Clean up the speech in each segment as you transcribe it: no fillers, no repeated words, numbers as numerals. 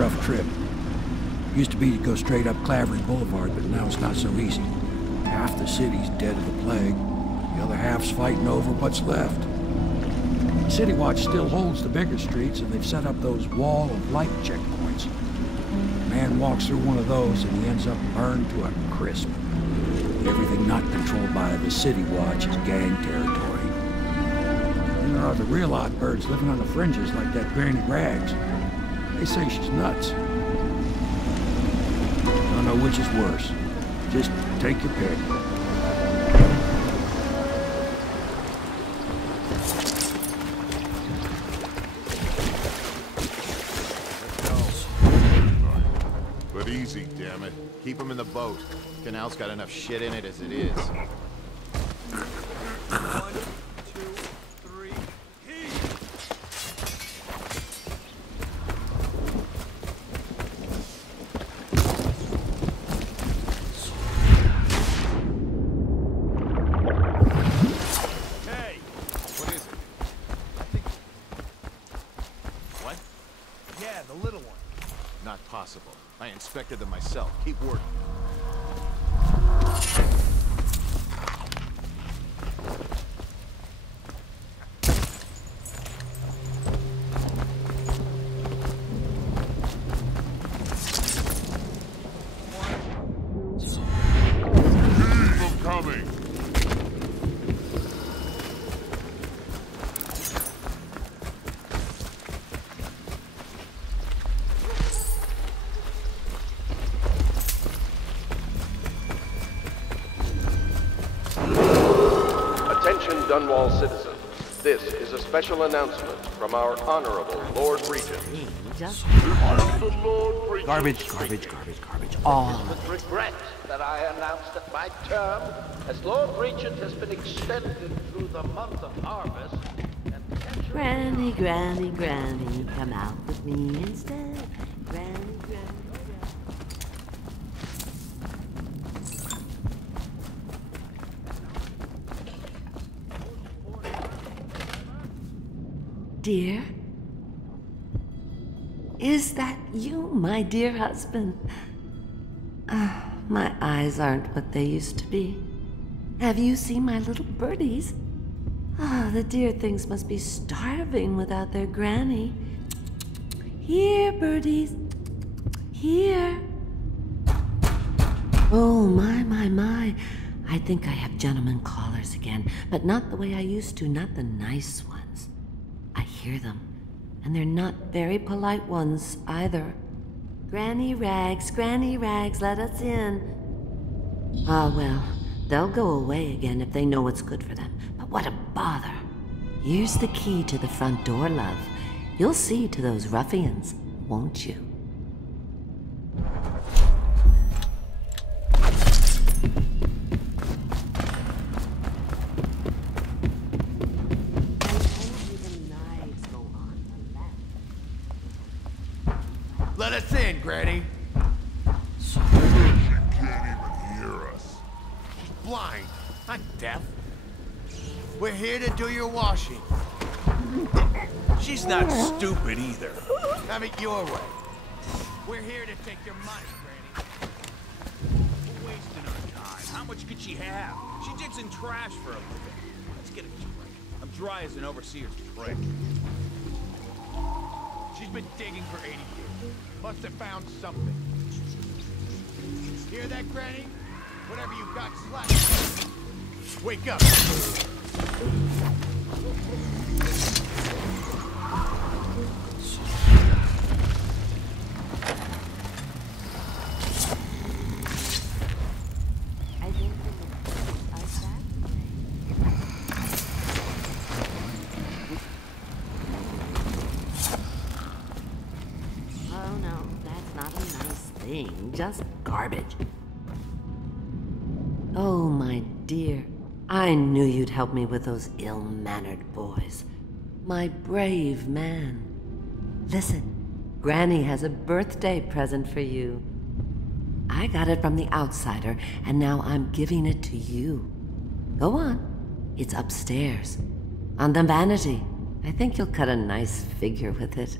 rough trip. Used to be to go straight up Clavering Boulevard, but now it's not so easy. Half the city's dead of the plague. The other half's fighting over what's left. City Watch still holds the bigger streets, and they've set up those wall of light checkpoints. A man walks through one of those, and he ends up burned to a crisp. Everything not controlled by the City Watch is gang territory. And there are the real odd birds living on the fringes like that Granny Rags. They say she's nuts. I don't know which is worse. Just take your pick. But easy, damn it. Keep him in the boat. Canal's got enough shit in it as it is. 1, 2, 3, heave! Hey! What is it? I think... What? Yeah, the little one. Not possible. I inspected them myself. Keep working. Dunwall citizens, this is a special announcement from our Honorable Lord Regent. Garbage. All With regret that I announce that my term as Lord Regent has been extended through the month of harvest and potentially... Granny, come out with me instead. Granny. Dear? Is that you, my dear husband? My eyes aren't what they used to be. Have you seen my little birdies? The dear things must be starving without their granny. Here, birdies. Here. Oh, my. I think I have gentlemen callers again, but not the way I used to, not the nice ones. I hear them, and they're not very polite ones either. Granny Rags, let us in. Ah, well, they'll go away again if they know what's good for them. But what a bother. Here's the key to the front door, love. You'll see to those ruffians, won't you? Let us in, Granny. She can't even hear us. She's blind. I'm deaf. We're here to do your washing. She's not stupid either. Have it your way. We're here to take your money, Granny. We're wasting our time. How much could she have? She digs in trash for a living. Let's get it straight. I'm dry as an overseer's prick. She's been digging for 80 years. Must have found something. Hear that, Granny? Whatever you got left. Wake up. Just garbage. Oh, my dear. I knew you'd help me with those ill-mannered boys. My brave man. Listen, Granny has a birthday present for you. I got it from the outsider, and now I'm giving it to you. Go on. It's upstairs. On the vanity. I think you'll cut a nice figure with it.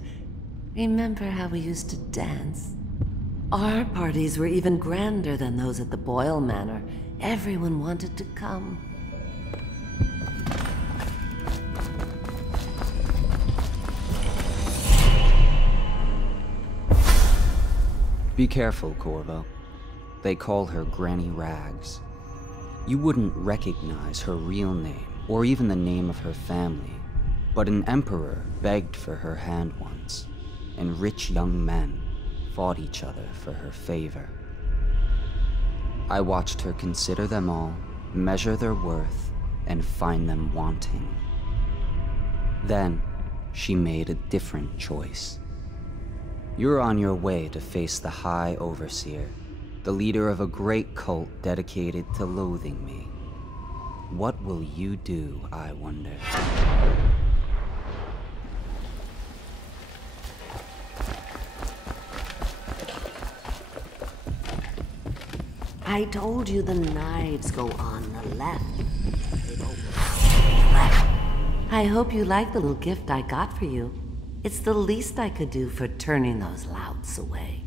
Remember how we used to dance? Our parties were even grander than those at the Boyle Manor. Everyone wanted to come. Be careful, Corvo. They call her Granny Rags. You wouldn't recognize her real name, or even the name of her family, but an emperor begged for her hand once, and rich young men fought each other for her favor. I watched her consider them all, measure their worth, and find them wanting. Then, she made a different choice. You're on your way to face the High Overseer, the leader of a great cult dedicated to loathing me. What will you do, I wonder? I told you the knives go on the left. Left. I hope you like the little gift I got for you. It's the least I could do for turning those louts away.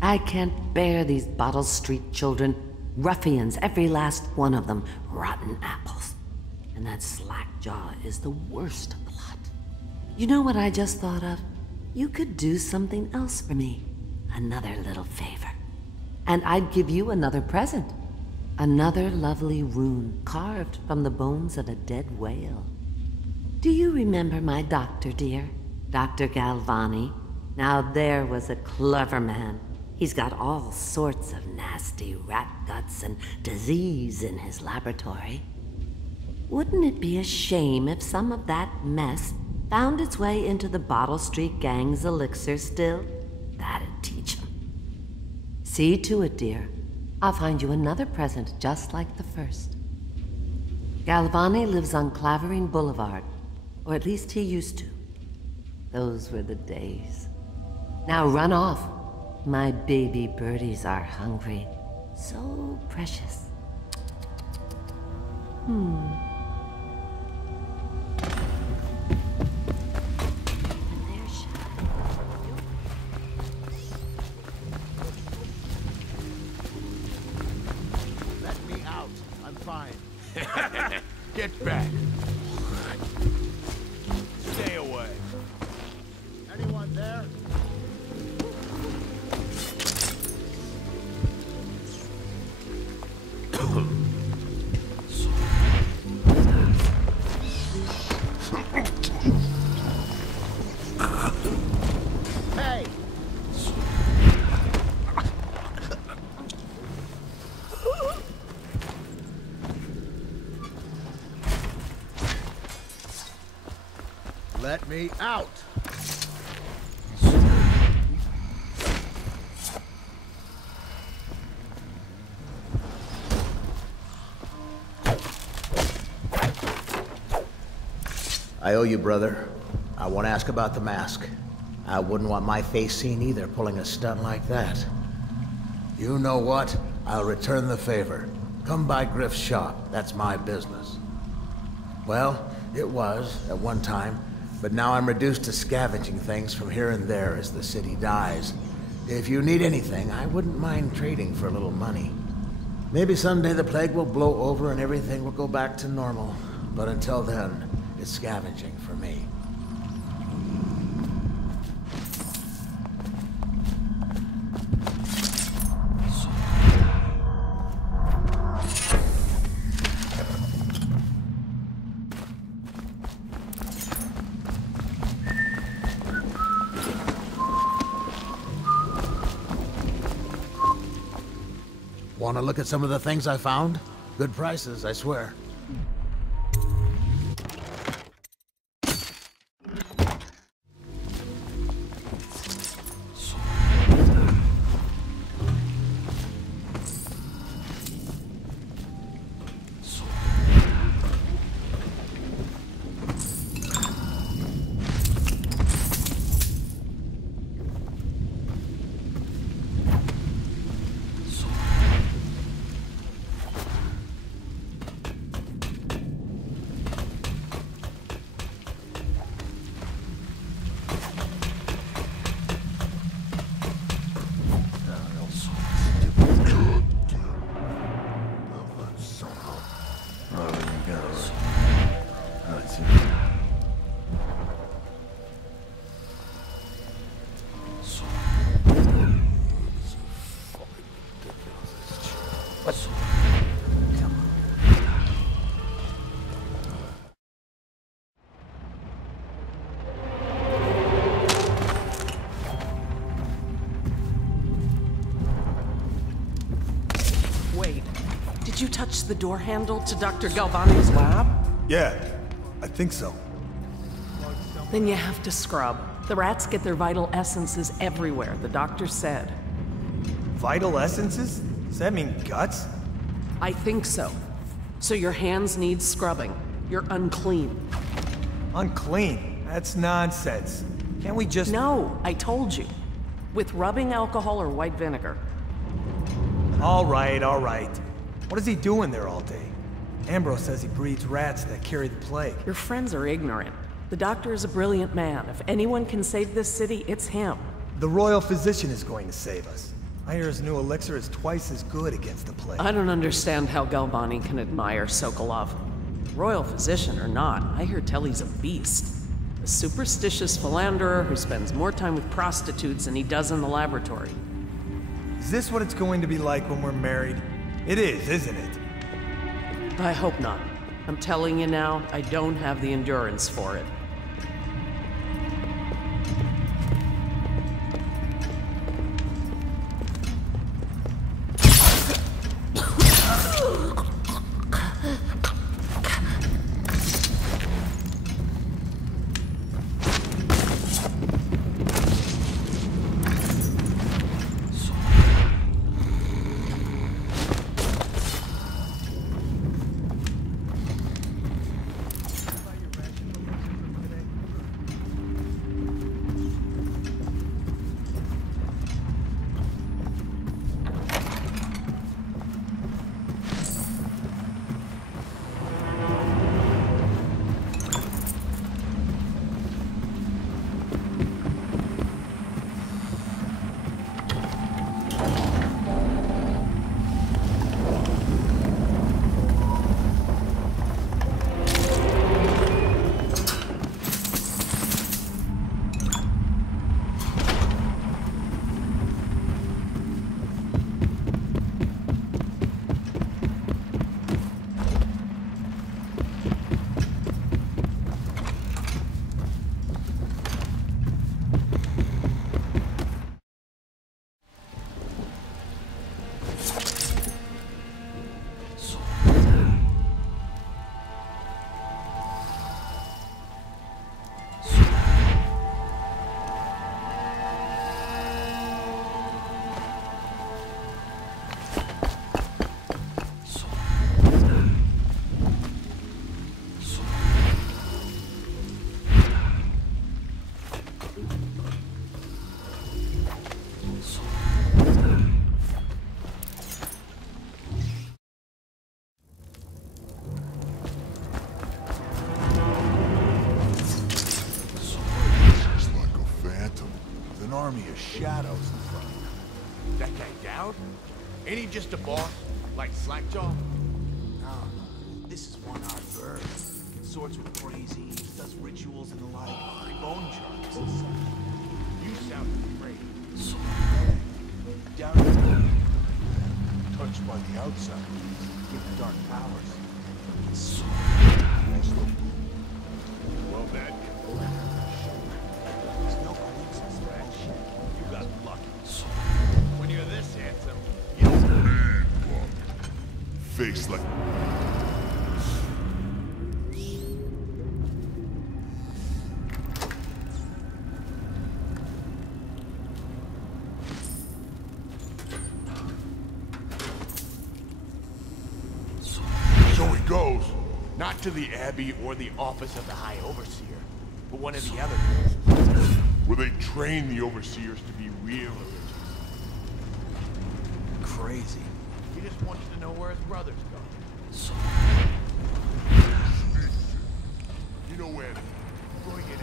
I can't bear these Bottle Street children. Ruffians, every last one of them. Rotten apples. And that slack-jaw is the worst of the lot. You know what I just thought of? You could do something else for me. Another little favor. And I'd give you another present. Another lovely rune carved from the bones of a dead whale. Do you remember my doctor, dear? Dr. Galvani? Now there was a clever man. He's got all sorts of nasty rat guts and disease in his laboratory. Wouldn't it be a shame if some of that mess found its way into the Bottle Street Gang's elixir still? That'd teach him. See to it, dear. I'll find you another present just like the first. Galvani lives on Clavering Boulevard, or at least he used to. Those were the days. Now run off. My baby birdies are hungry. So precious. Let me out. I'm fine. Get back. Stay away. Anyone there? Hey! Let me out! I owe you, brother. I won't ask about the mask. I wouldn't want my face seen either, pulling a stunt like that. You know what? I'll return the favor. Come by Griff's shop. That's my business. Well, it was, at one time, but now I'm reduced to scavenging things from here and there as the city dies. If you need anything, I wouldn't mind trading for a little money. Maybe someday the plague will blow over and everything will go back to normal. But until then, it's scavenging for me. Want to look at some of the things I found? Good prices, I swear. touch the door handle to Dr. Galvani's lab? Yeah, I think so. Then you have to scrub. The rats get their vital essences everywhere, the doctor said. Vital essences? Does that mean guts? I think so. So your hands need scrubbing. You're unclean. Unclean? That's nonsense. Can't we just— No, I told you. With rubbing alcohol or white vinegar. All right, all right. What is he doing there all day? Ambrose says he breeds rats that carry the plague. Your friends are ignorant. The doctor is a brilliant man. If anyone can save this city, it's him. The royal physician is going to save us. I hear his new elixir is twice as good against the plague. I don't understand how Galvani can admire Sokolov. Royal physician or not, I hear tell he's a beast. A superstitious philanderer who spends more time with prostitutes than he does in the laboratory. Is this what it's going to be like when we're married? It is, isn't it? I hope not. I'm telling you now, I don't have the endurance for it. Shadows in front of him. That guy Dowd? Ain't he just a boss? Like Slackjaw? No, this is one-eyed bird. Consorts with crazies, does rituals and the like. Bone charts and such. You sound afraid. Down touched by the outside. Give dark powers. Well, that there's no coincidence for that shit. you got lucky. When you're this handsome, you don't face like... So he goes. Not to the Abbey or the office of the High Overseer, but one of the other places. Where they train the overseers to be real religious. Crazy. He just wants to know where his brother's going. You know where? Before we get at it.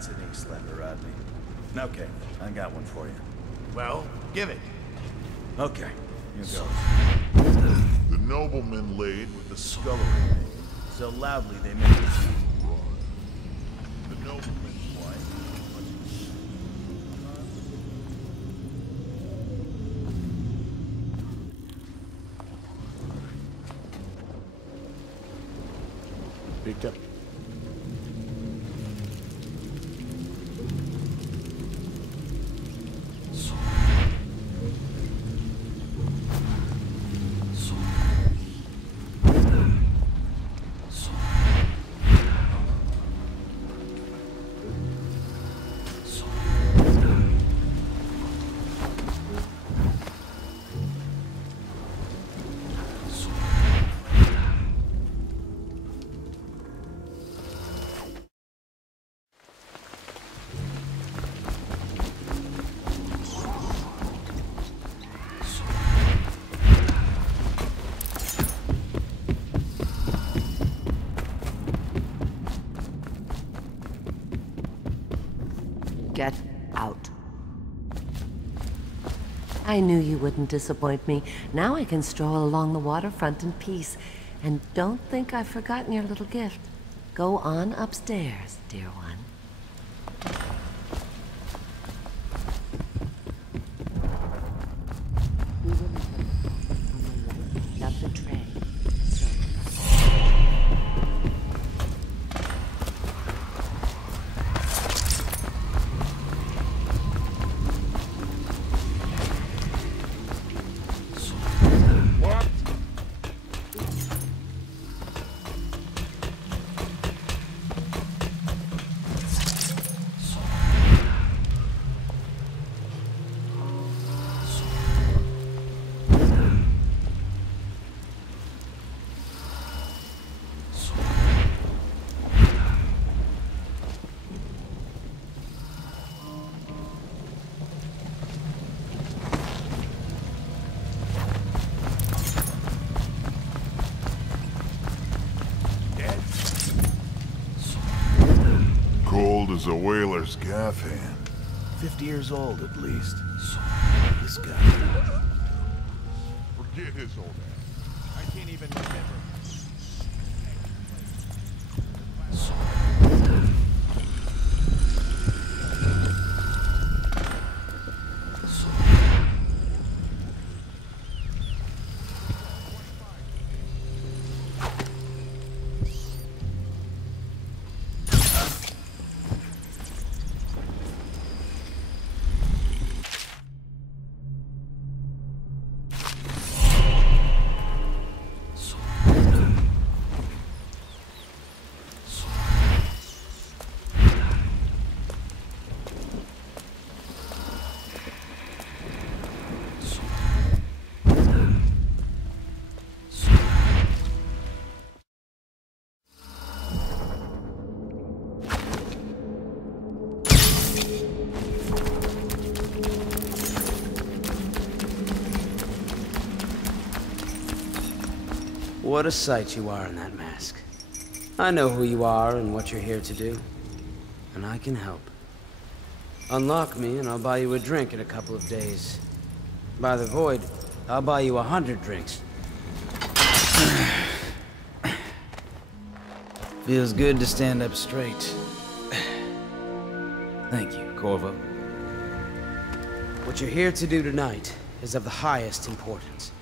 That's an East Slender, Rodney. Okay, I got one for you. Well, give it. Okay, here goes. The nobleman laid with the Scullery maid, so loudly they made it seem wrong. The nobleman's wife Picked up. Get out. I knew you wouldn't disappoint me. Now I can stroll along the waterfront in peace. And don't think I've forgotten your little gift. Go on upstairs, dear one. Up the tray. Cold as a whaler's gaff hand. 50 years old at least. This guy. Forget his old ass. I can't even remember. What a sight you are in that mask. I know who you are and what you're here to do, and I can help. Unlock me and I'll buy you a drink in a couple of days. By the Void, I'll buy you 100 drinks. Feels good to stand up straight. Thank you, Corvo. What you're here to do tonight is of the highest importance.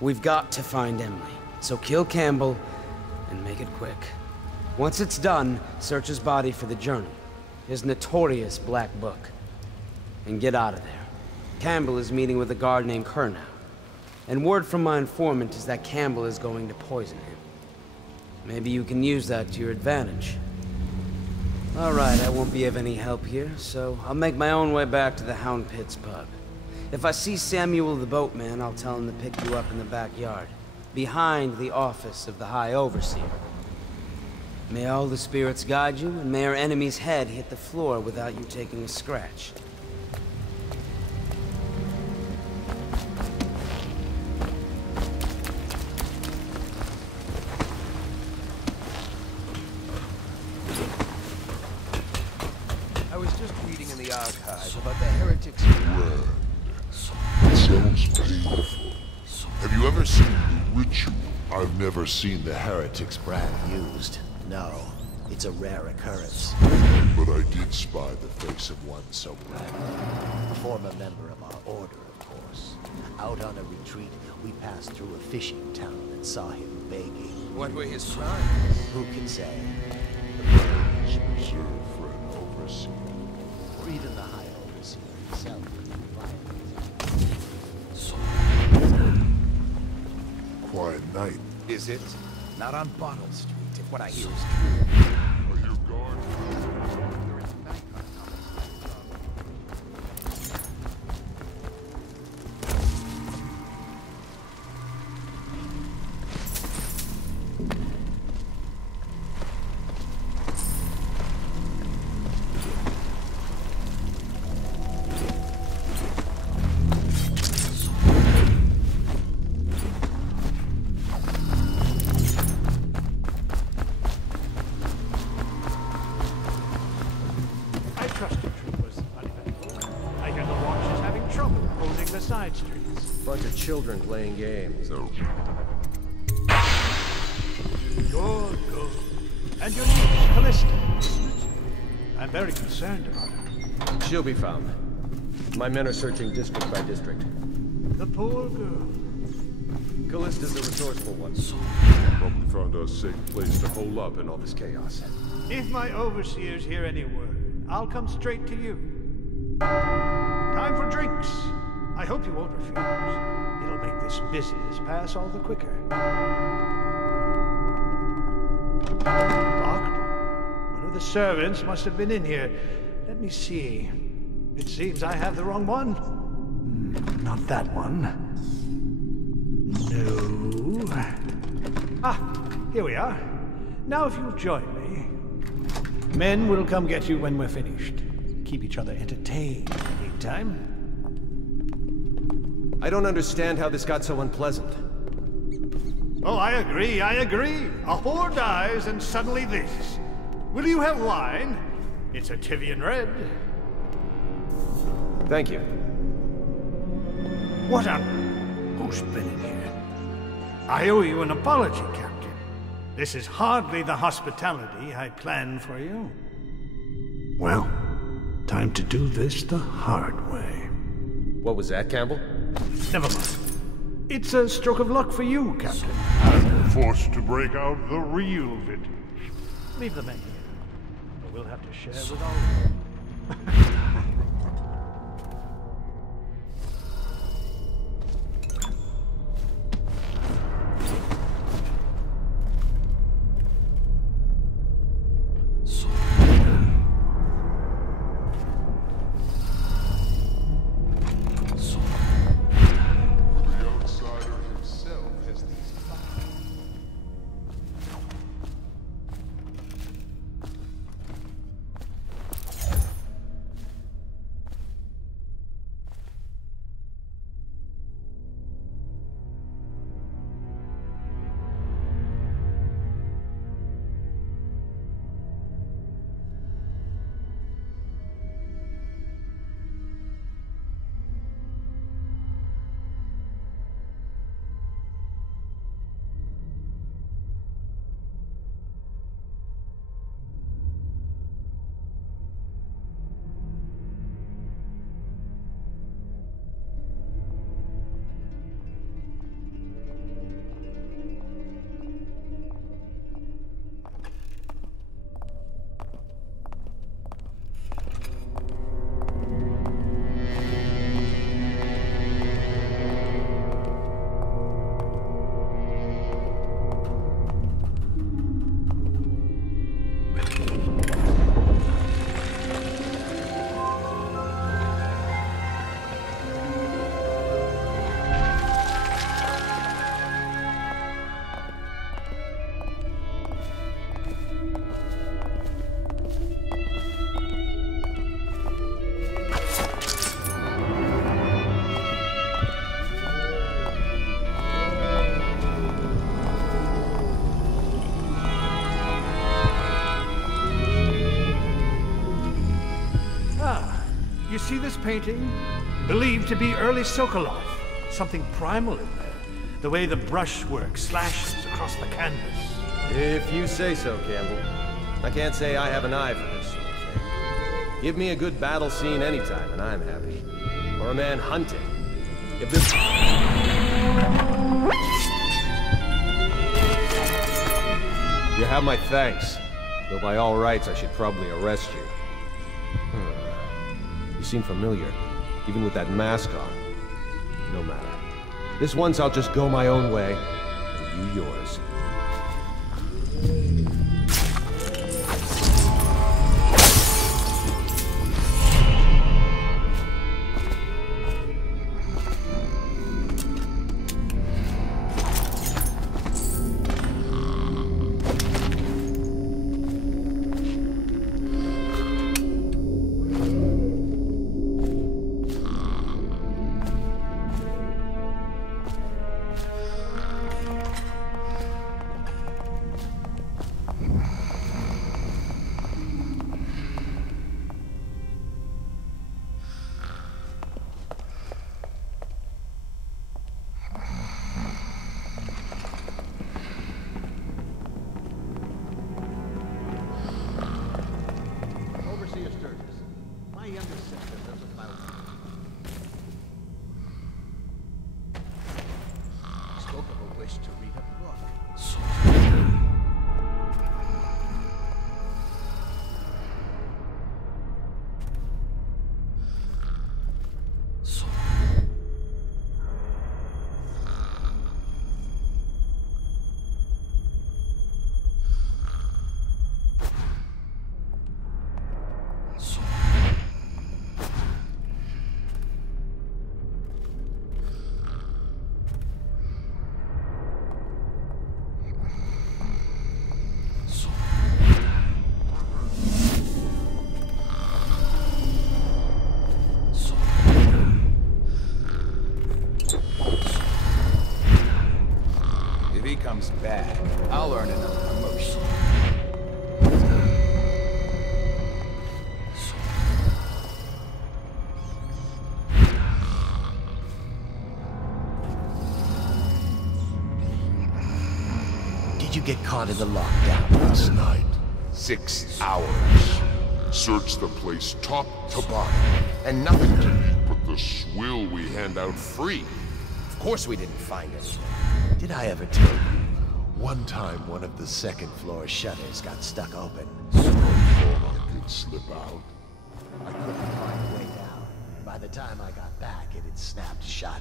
We've got to find Emily. So kill Campbell, and make it quick. Once it's done, search his body for the journal, his notorious black book, and get out of there. Campbell is meeting with a guard named Curnow, and word from my informant is that Campbell is going to poison him. Maybe you can use that to your advantage. All right, I won't be of any help here, so I'll make my own way back to the Hound Pits pub. If I see Samuel the boatman, I'll tell him to pick you up in the backyard, behind the office of the High Overseer. May all the spirits guide you, and may our enemy's head hit the floor without you taking a scratch. archive about the heretics. Red. It sounds painful. Have you ever seen the ritual? I've never seen the heretics brand used. No, it's a rare occurrence. But I did spy the face of one so branded. A former member of our order, of course. Out on a retreat, we passed through a fishing town and saw him begging. What were his crimes? Who can say? The birds reserved for an overseer. Or even the High Overseer himself. Quiet night. Is it? Not on Bottle Street, if what I hear is true. Are you guard? Children playing games. Good, good. And your niece, Callista. I'm very concerned about her. She'll be found. My men are searching district by district. The poor girl. Callista's a resourceful one. Probably found a safe place to hole up in all this chaos. If my overseers hear any word, I'll come straight to you. Time for drinks. I hope you won't refuse. It'll make this business pass all the quicker. Locked? One of the servants must have been in here. Let me see. It seems I have the wrong one. Not that one. No. Ah, here we are. Now if you'll join me. Men will come get you when we're finished. Keep each other entertained in the meantime. I don't understand how this got so unpleasant. Oh, I agree. A whore dies and suddenly this. Will you have wine? It's a Tivian red. Thank you. What on? Who's been in here? I owe you an apology, Captain. This is hardly the hospitality I planned for you. Well, time to do this the hard way. What was that, Campbell? Never mind. It's a stroke of luck for you, Captain. Forced to break out the real vintage. Leave the men here. We'll have to share with all of them. You see this painting? Believed to be early Sokolov. Something primal in there. The way the brushwork slashes across the canvas. If you say so, Campbell. I can't say I have an eye for this sort of thing. Give me a good battle scene anytime, and I'm happy. Or a man hunting. If this... You have my thanks. Though by all rights, I should probably arrest you. You seem familiar, even with that mask on. No matter. This once I'll just go my own way, and you yours. Back. I'll earn another promotion. Did you get caught in the lockdown last night? 6 hours. Searched the place top to bottom, and nothing to eat but the swill we hand out free. Of course we didn't find anything. Did I ever tell you? One time, one of the second floor shutters got stuck open. So I thought I could slip out. I couldn't find a way down. By the time I got back, it had snapped shut.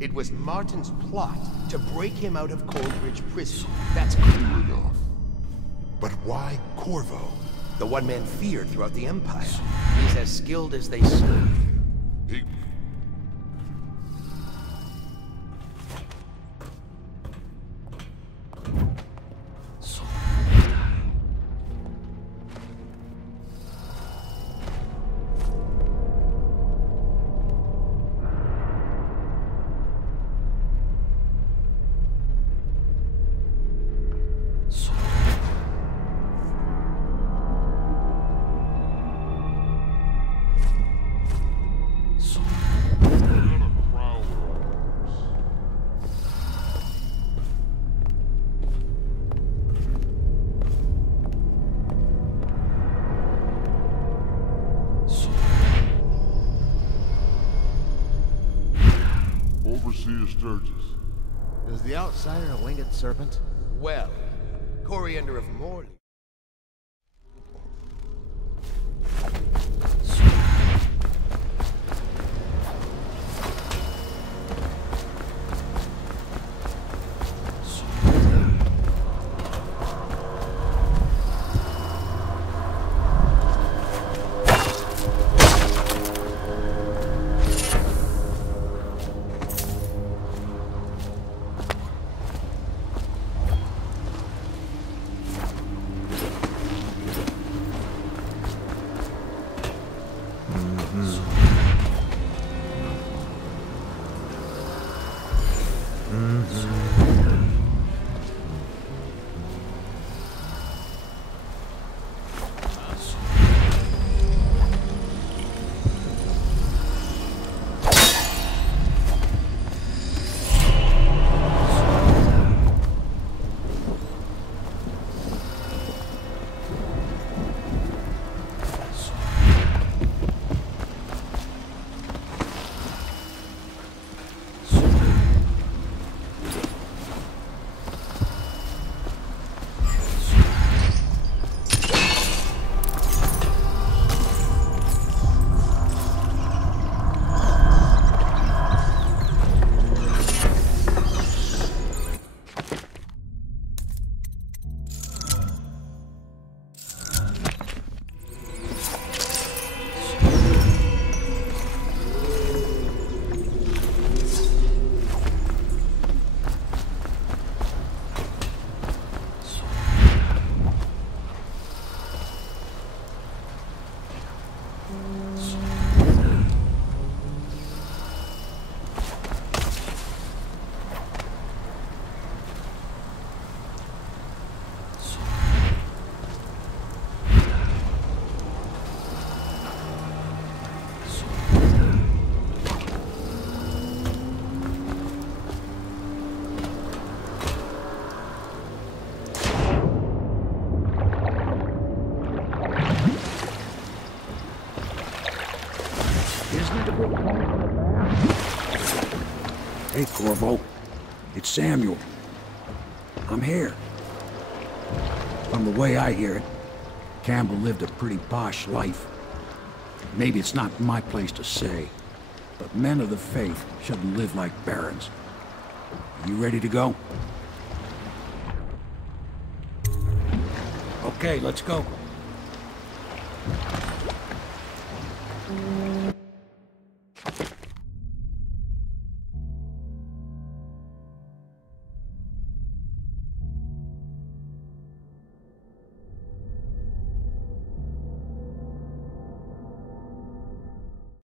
It was Martin's plot to break him out of Coldridge Prison. That's clear enough. But why Corvo? The one man feared throughout the Empire. He's as skilled as they say. He... Overseer Sturgis. Is the outsider a winged serpent? Well, Coriander of Morley. Hey, Corvo. It's Samuel. I'm here. From the way I hear it, Campbell lived a pretty posh life. Maybe it's not my place to say, but men of the faith shouldn't live like barons. You ready to go? Okay, let's go.